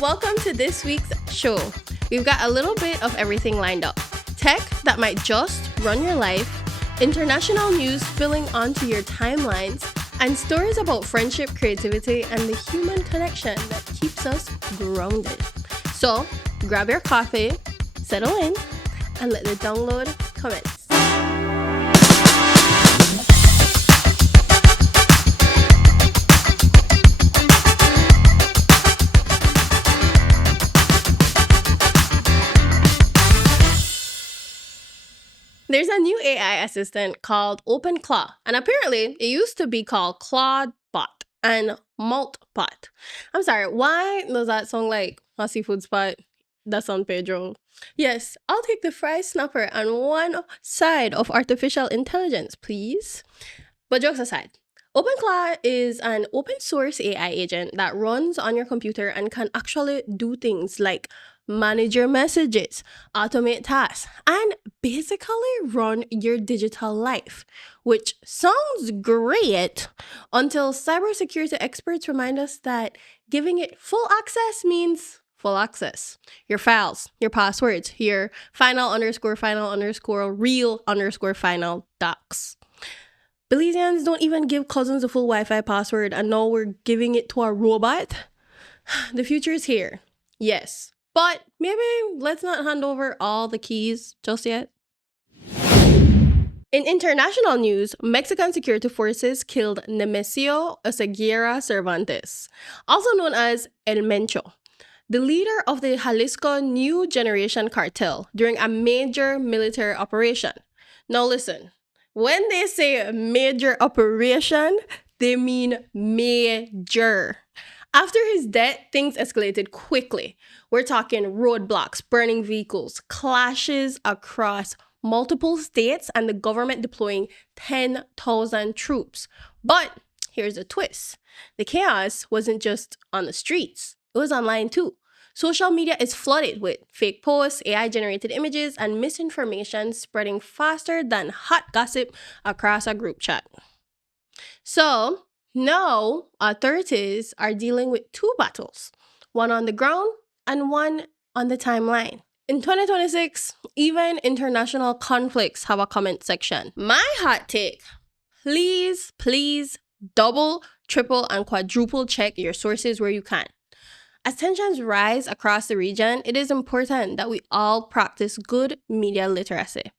welcome to this week's show. We've got a little bit of everything lined up. Tech that might just run your life, international news spilling onto your timelines, and stories about friendship, creativity, and the human connection that keeps us grounded. So, grab your coffee, settle in, and let the download commence. There's a new AI assistant called OpenClaw, and apparently it used to be called ClawBot and MaltBot. I'm sorry, why does that sound like a seafood spot? That's on Pedro. Yes, I'll take the fry snapper on one side of artificial intelligence, please. But jokes aside, OpenClaw is an open source AI agent that runs on your computer and can actually do things like manage your messages, automate tasks, and basically run your digital life, which sounds great until cybersecurity experts remind us that giving it full access means full access. Your files, your passwords, your final underscore real underscore final docs. Belizeans don't even give cousins a full Wi-Fi password, and now we're giving it to a robot. The future is here. Yes. But maybe let's not hand over all the keys just yet. In international news, Mexican security forces killed Nemesio Oseguera Cervantes, also known as El Mencho, the leader of the Jalisco New Generation Cartel, during a major military operation. Now listen, when they say major operation, they mean major. After his death, things escalated quickly. We're talking roadblocks, burning vehicles, clashes across multiple states, and the government deploying 10,000 troops. But here's the twist. The chaos wasn't just on the streets. It was online too. Social media is flooded with fake posts, AI-generated images, and misinformation spreading faster than hot gossip across a group chat. So, now, authorities are dealing with two battles, one on the ground and one on the timeline. In 2026, even international conflicts have a comment section. My hot take, please, double, triple, and quadruple check your sources where you can. As tensions rise across the region, it is important that we all practice good media literacy.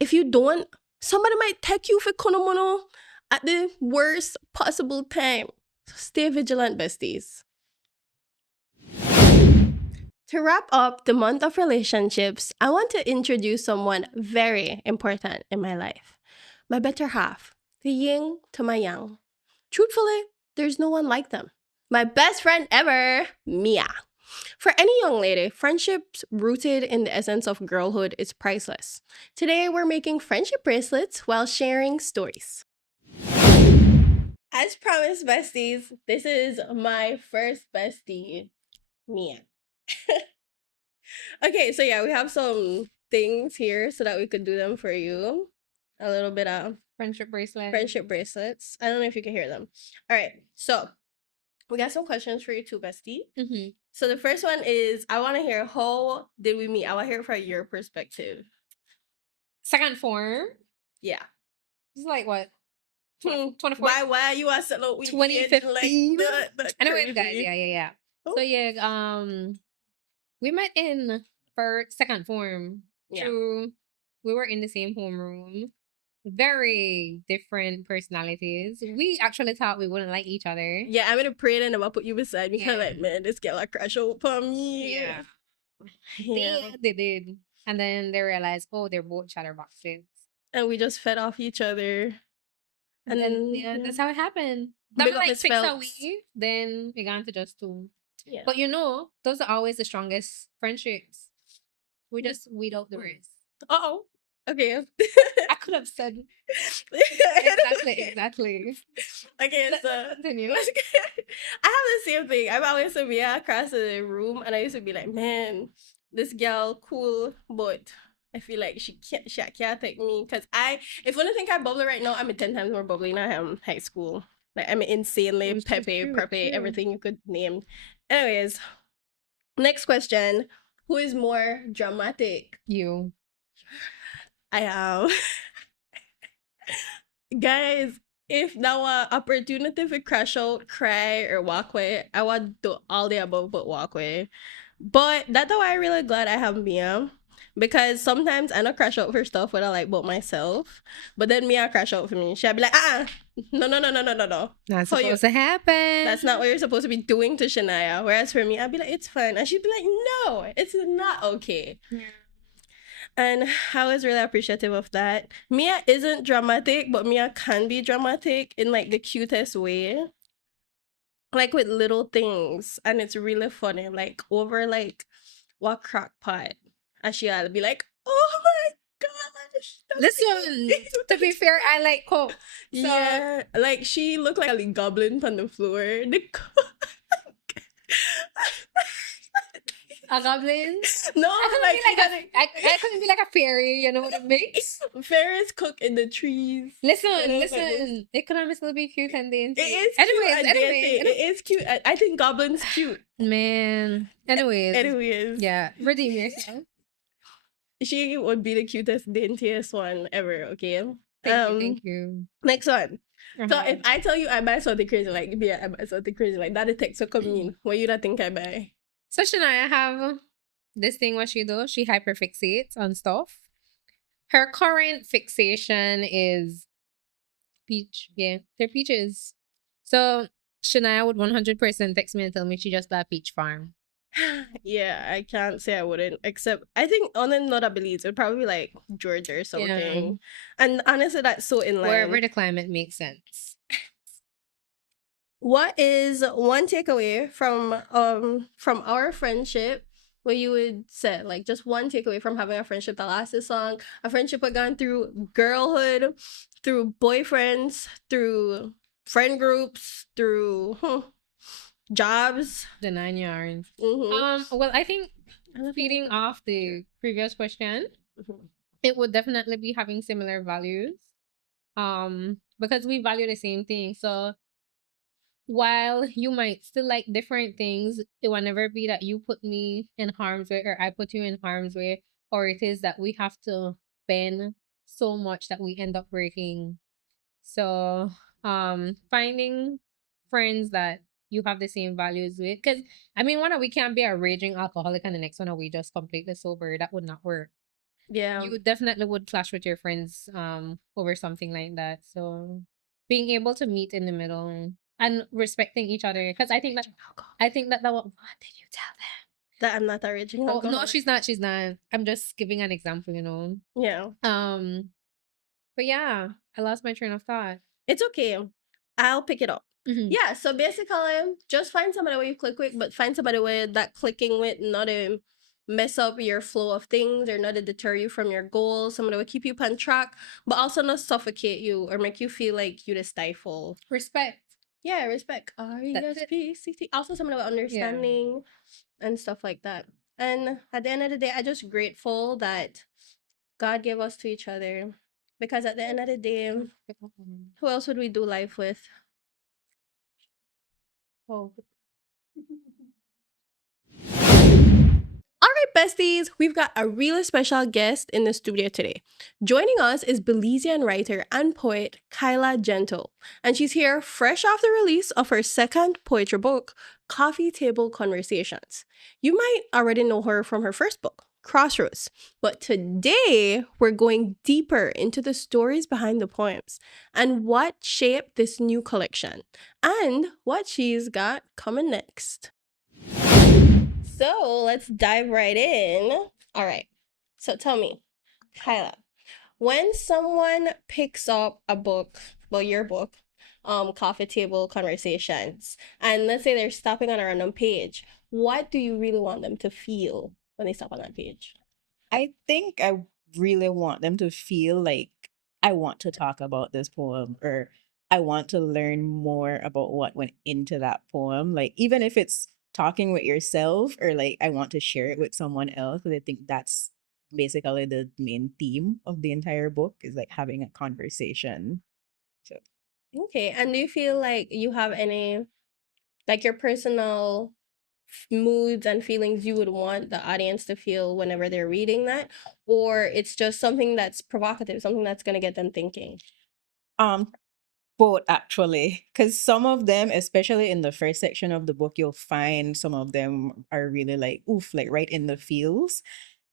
If you don't, somebody might take you for konomono at the worst possible time. So stay vigilant, besties. To wrap up the month of relationships, I want to introduce someone very important in my life. My better half, the yin to my yang. Truthfully, there's no one like them. My best friend ever, Mia. For any young lady, friendships rooted in the essence of girlhood is priceless. Today, we're making friendship bracelets while sharing stories. As promised, besties, this is my first bestie, Mia. Okay, so yeah, we have some things here so that we could do them for you. A little bit of friendship bracelets. I don't know if you can hear them. All right, so we got some questions for you too, bestie. Mm-hmm. So the first one is, I want to hear, how did we meet? I want to hear it from your perspective. Second form. Yeah. It's like what? 24. Why you are so low? 2015. Like anyway, guys, yeah. Oh. So yeah, we met in second form. Yeah. We were in the same homeroom. Very different personalities. We actually thought we wouldn't like each other. Yeah, I'm gonna pray and I'm gonna put you beside me because like, man, this girl a crush upon me. Yeah. They did. And then they realized, oh, they're both chatterboxes. And we just fed off each other. And then that's how it happened. That was like 6 a week. Then we got into just 2. Yeah. But those are always the strongest friendships. We just weed out the rest. Oh. Okay. I could have said exactly. Okay, so continue. I have the same thing. I've always said Mia across the room, and I used to be like, man, this girl cool, but I feel like she can't take me because if you want to think I'm bubbly right now, I'm 10 times more bubbly than I am in high school. Like I'm insanely peppy, everything you could name. Anyways, Next question. Who is more dramatic? You. I am. Guys, if that was opportunity for crash out, cry, or walk away, I would do all the above but walk away. But that's why I'm really glad I have Mia. Because sometimes I don't crash out for stuff when I like about myself. But then Mia crash out for me. She'll be like, no, no, no, no, no, no, no. Not For you. supposed to happen. That's not what you're supposed to be doing to Shania. Whereas for me, I'd be like, it's fine. And she'd be like, no, it's not okay. Yeah. And I was really appreciative of that. Mia isn't dramatic, but Mia can be dramatic in like the cutest way. Like with little things. And it's really funny. Like over like what crackpot. And she'll be like, oh my gosh. Listen, to be fair, I like Coke. So yeah. Like she looked like a goblin on the floor. The a goblin. No, I couldn't be like a fairy, you know what it makes? Fairies cook in the trees. Listen. It could still be cute and dainty. It is Anyways. It is cute. I think Goblin's cute. Man. Anyways. Yeah. Redeem yourself. She would be the cutest, daintiest one ever, okay? Thank you. Next one. Uh-huh. So if I tell you I buy something crazy, like, yeah, I buy something crazy, like, that text will come in. What you don't think I buy? So Shania have this thing what she do. She hyperfixates on stuff. Her current fixation is peach. Yeah, they're peaches. So Shania would 100% text me and tell me she just bought peach farm. Yeah, I can't say I wouldn't. Except I think on another Belize, it'd probably be like Georgia or something. Yeah. And honestly, that's so in line. Wherever the climate makes sense. What is one takeaway from our friendship? What you would say, like just one takeaway from having a friendship that lasts this long, a friendship we've gone through girlhood, through boyfriends, through friend groups, through jobs. The 9 yards. Mm-hmm. Well, I think feeding off the previous question, it would definitely be having similar values. Because we value the same thing. So while you might still like different things, it will never be that you put me in harm's way or I put you in harm's way, or it is that we have to bend so much that we end up breaking. So, finding friends that you have the same values with, because I mean, we can't be a raging alcoholic and the next one we just completely sober. That would not work. Yeah. You definitely would clash with your friends over something like that. So being able to meet in the middle and respecting each other, because I think that what did you tell them? That I'm not a raging alcoholic. No, she's not. I'm just giving an example, you know. Yeah. But yeah, I lost my train of thought. It's okay. I'll pick it up. Mm-hmm. Yeah, so basically, just find somebody where you click with, but find somebody where that clicking with not to mess up your flow of things or not to deter you from your goals. Somebody will keep you on track, but also not suffocate you or make you feel like you to stifle. Respect. Yeah, respect. RESPCT. Also, somebody with understanding and stuff like that. And at the end of the day, I'm just grateful that God gave us to each other. Because at the end of the day, who else would we do life with? Oh. All right, besties, we've got a really special guest in the studio today. Joining us is Belizean writer and poet Khaila Gentle, and she's here fresh off the release of her second poetry book, Coffee Table Conversations. You might already know her from her first book, Crossroads, but today we're going deeper into the stories behind the poems and what shaped this new collection and what she's got coming next. So let's dive right in. All right. So tell me, Khaila, when someone picks up a book, well, your book, Coffee Table Conversations, and let's say they're stopping on a random page, what do you really want them to feel when they stop on that page? I think I really want them to feel like I want to talk about this poem or I want to learn more about what went into that poem. Like, even if it's talking with yourself or like I want to share it with someone else, because I think that's basically the main theme of the entire book is like having a conversation. So, Okay. And do you feel like you have any, like your personal moods and feelings you would want the audience to feel whenever they're reading that, or it's just something that's provocative, something that's going to get them thinking? Um, Both actually, because some of them, especially in the first section of the book, you'll find some of them are really like oof, like right in the feels.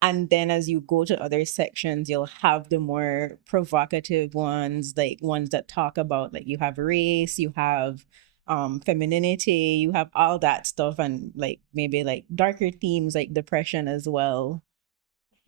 And then as you go to other sections, you'll have the more provocative ones, like ones that talk about like you have race, you have femininity, you have all that stuff, and like maybe like darker themes like depression as well.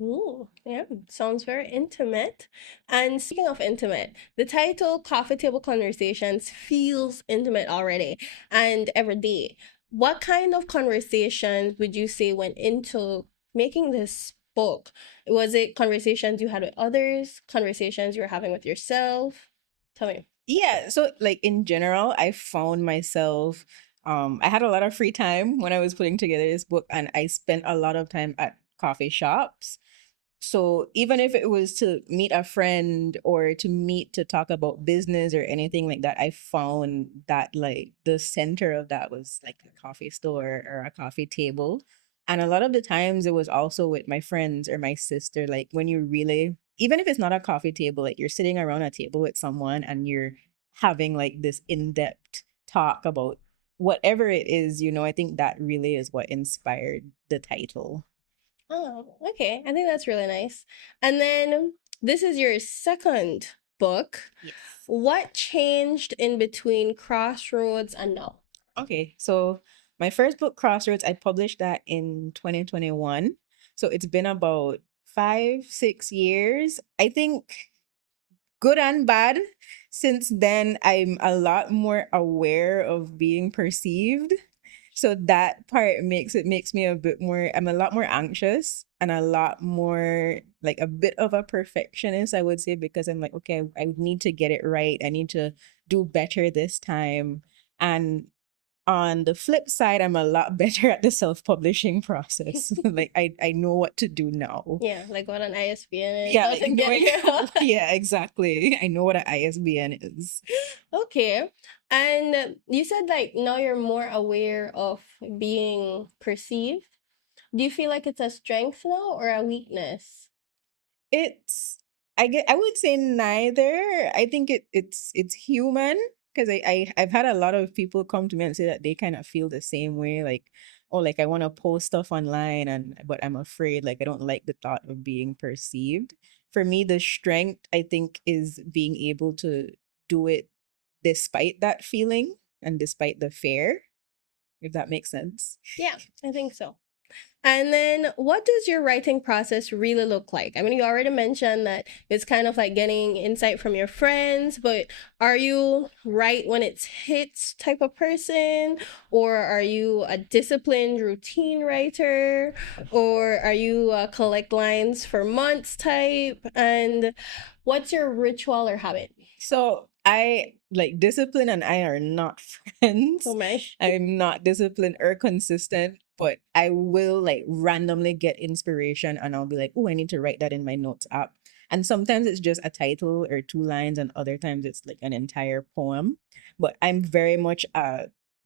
Ooh, yeah, sounds very intimate. And speaking of intimate, the title Coffee Table Conversations feels intimate already and every day. What kind of conversations would you say went into making this book? Was it conversations you had with others, conversations you were having with yourself? Tell me. Yeah, so like in general, I found myself I had a lot of free time when I was putting together this book, and I spent a lot of time at coffee shops. So even if it was to meet a friend or to meet to talk about business or anything like that, I found that like the center of that was like a coffee store or a coffee table. And a lot of the times it was also with my friends or my sister, like when you really, even if it's not a coffee table, like you're sitting around a table with someone and you're having like this in-depth talk about whatever it is, I think that really is what inspired the title. Oh, okay. I think that's really nice. And then this is your second book. Yes. What changed in between Crossroads and now? Okay, so my first book, Crossroads, I published that in 2021. So it's been about 5, 6 years. I think good and bad. Since then, I'm a lot more aware of being perceived. So that part makes me a bit more, I'm a lot more anxious and a lot more like a bit of a perfectionist, I would say, because I'm like, okay, I need to get it right. I need to do better this time. And on the flip side, I'm a lot better at the self-publishing process. Like I know what to do now. Yeah, like what an ISBN is, Yeah, how like to get knowing your yeah, exactly. I know what an ISBN is. Okay. And you said like now you're more aware of being perceived. Do you feel like it's a strength now or a weakness? It's I would say neither. I think it's human because I've had a lot of people come to me and say that they kind of feel the same way, like, oh, like I want to post stuff online and but I'm afraid, like I don't like the thought of being perceived. For me, the strength I think is being able to do it despite that feeling and despite the fear, if that makes sense. Yeah, I think so. And then what does your writing process really look like? I mean, you already mentioned that it's kind of like getting insight from your friends, but are you write when it's hits type of person? Or are you a disciplined routine writer? Or are you a collect lines for months type? And what's your ritual or habit? So I like discipline and I are not Oh friends. my. I'm not disciplined or consistent, but I will like randomly get inspiration and I'll be like, oh, I need to write that in my notes app. And sometimes it's just a title or 2 lines, and other times it's like an entire poem. But I'm very much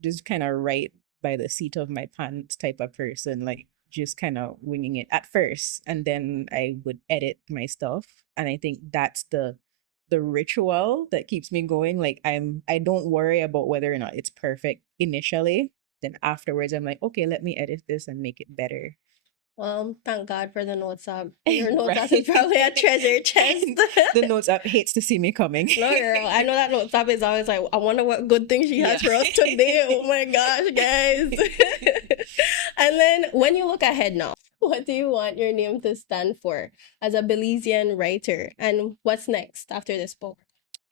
just kind of write by the seat of my pants type of person, like just kind of winging it at first. And then I would edit my stuff. And I think that's the ritual that keeps me going. Like I don't worry about whether or not it's perfect initially. Then afterwards I'm like, okay, let me edit this and make it better. Well, thank God for the notes app. Your notes app is Right. probably a treasure chest. The notes app hates to see me coming. No, girl. I know that notes app is always like, I wonder what good thing she Yeah. has for us today. Oh my gosh, guys. And then when you look ahead now, what do you want your name to stand for as a Belizean writer? And what's next after this book?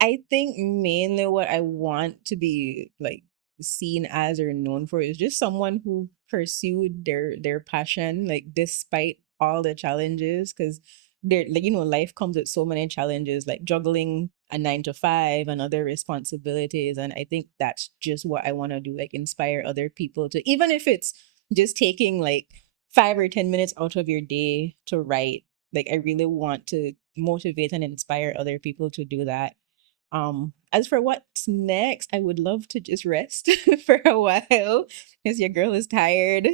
I think mainly what I want to be like seen as or known for is just someone who pursued their passion, like despite all the challenges, because there, like, life comes with so many challenges, like juggling a 9 to 5 and other responsibilities. And I think that's just what I want to do, like inspire other people to, even if it's just taking like 5 or 10 minutes out of your day to write. Like I really want to motivate and inspire other people to do that. As for what's next, I would love to just rest for a while because your girl is tired.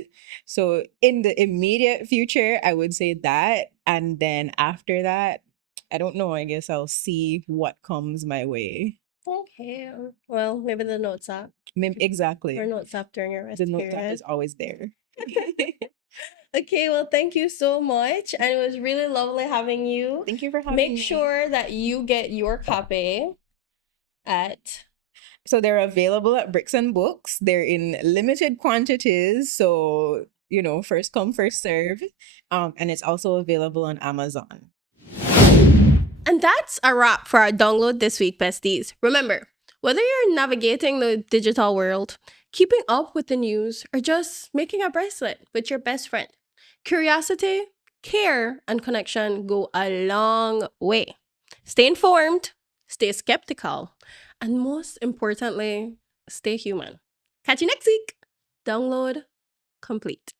So in the immediate future, I would say that. And then after that, I don't know. I guess I'll see what comes my way. Okay. Well, maybe the notes app Exactly. or notes app during your rest The note app period. is always there. Okay, well, thank you so much. And it was really lovely having you. Thank you for having Make me. sure that you get your copy at So they're available at Bricks and Books. They're in limited quantities, so first come, first serve. And it's also available on Amazon. And that's a wrap for our download this week, besties. Remember, whether you're navigating the digital world, keeping up with the news, or just making a bracelet with your best friend, curiosity, care, and connection go a long way. Stay informed, stay skeptical, and most importantly, stay human. Catch you next week. Download complete.